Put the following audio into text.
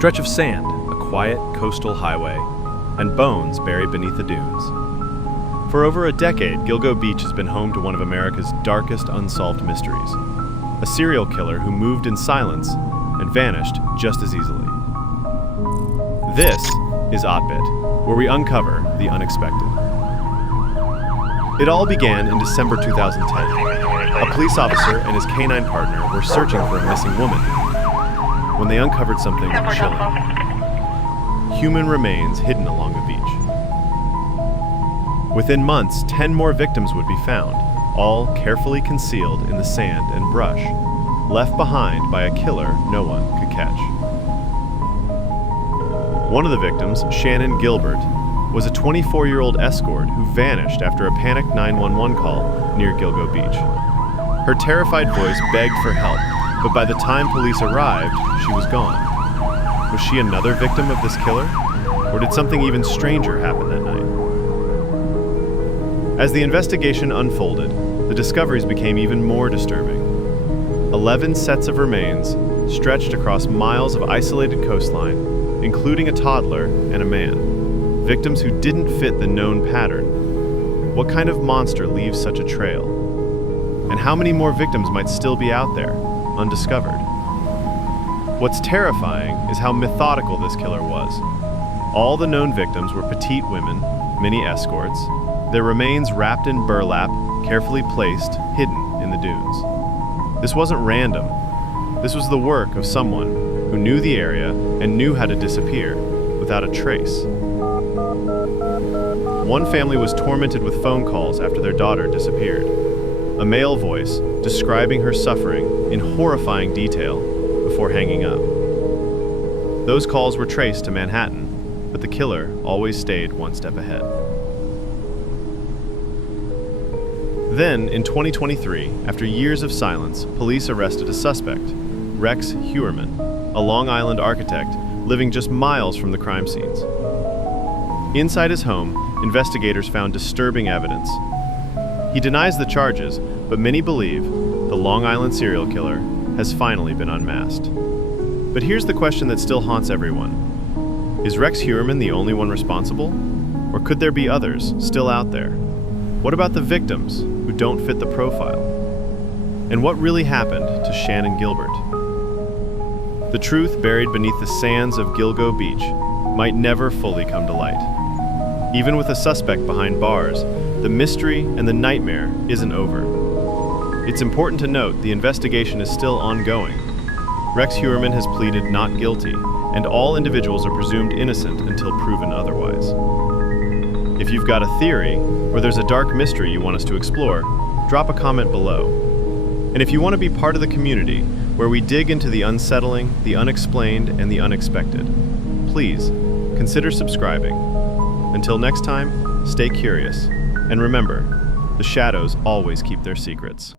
stretch of sand, a quiet coastal highway, and bones buried beneath the dunes. For over a decade, Gilgo Beach has been home to one of America's darkest unsolved mysteries, a serial killer who moved in silence and vanished just as easily. This is Oddbit, where we uncover the unexpected. It all began in December 2010. A police officer and his canine partner were searching for a missing woman when they uncovered something chilling. Human remains hidden along the beach. Within months, 10 more victims would be found, all carefully concealed in the sand and brush, left behind by a killer no one could catch. One of the victims, Shannan Gilbert, was a 24-year-old escort who vanished after a panicked 911 call near Gilgo Beach. Her terrified voice begged for help, but by the time police arrived, she was gone. Was she another victim of this killer? Or did something even stranger happen that night? As the investigation unfolded, the discoveries became even more disturbing. 11 sets of remains stretched across miles of isolated coastline, including a toddler and a man, victims who didn't fit the known pattern. What kind of monster leaves such a trail? And how many more victims might still be out there, undiscovered? What's terrifying is how methodical this killer was. All the known victims were petite women, mini escorts, their remains wrapped in burlap, carefully placed, hidden in the dunes. This wasn't random. This was the work of someone who knew the area and knew how to disappear without a trace. One family was tormented with phone calls after their daughter disappeared. A male voice describing her suffering in horrifying detail before hanging up. Those calls were traced to Manhattan, but the killer always stayed one step ahead. Then, in 2023, after years of silence, police arrested a suspect, Rex Heuermann, a Long Island architect living just miles from the crime scenes. Inside his home, investigators found disturbing evidence. He denies the charges, but many believe the Long Island serial killer has finally been unmasked. But here's the question that still haunts everyone. Is Rex Heuermann the only one responsible? Or could there be others still out there? What about the victims who don't fit the profile? And what really happened to Shannan Gilbert? The truth buried beneath the sands of Gilgo Beach might never fully come to light. Even with a suspect behind bars, the mystery and the nightmare isn't over. It's important to note the investigation is still ongoing. Rex Heuermann has pleaded not guilty, and all individuals are presumed innocent until proven otherwise. If you've got a theory, or there's a dark mystery you want us to explore, drop a comment below. And if you want to be part of the community, where we dig into the unsettling, the unexplained, and the unexpected, please consider subscribing. Until next time, stay curious, and remember, the shadows always keep their secrets.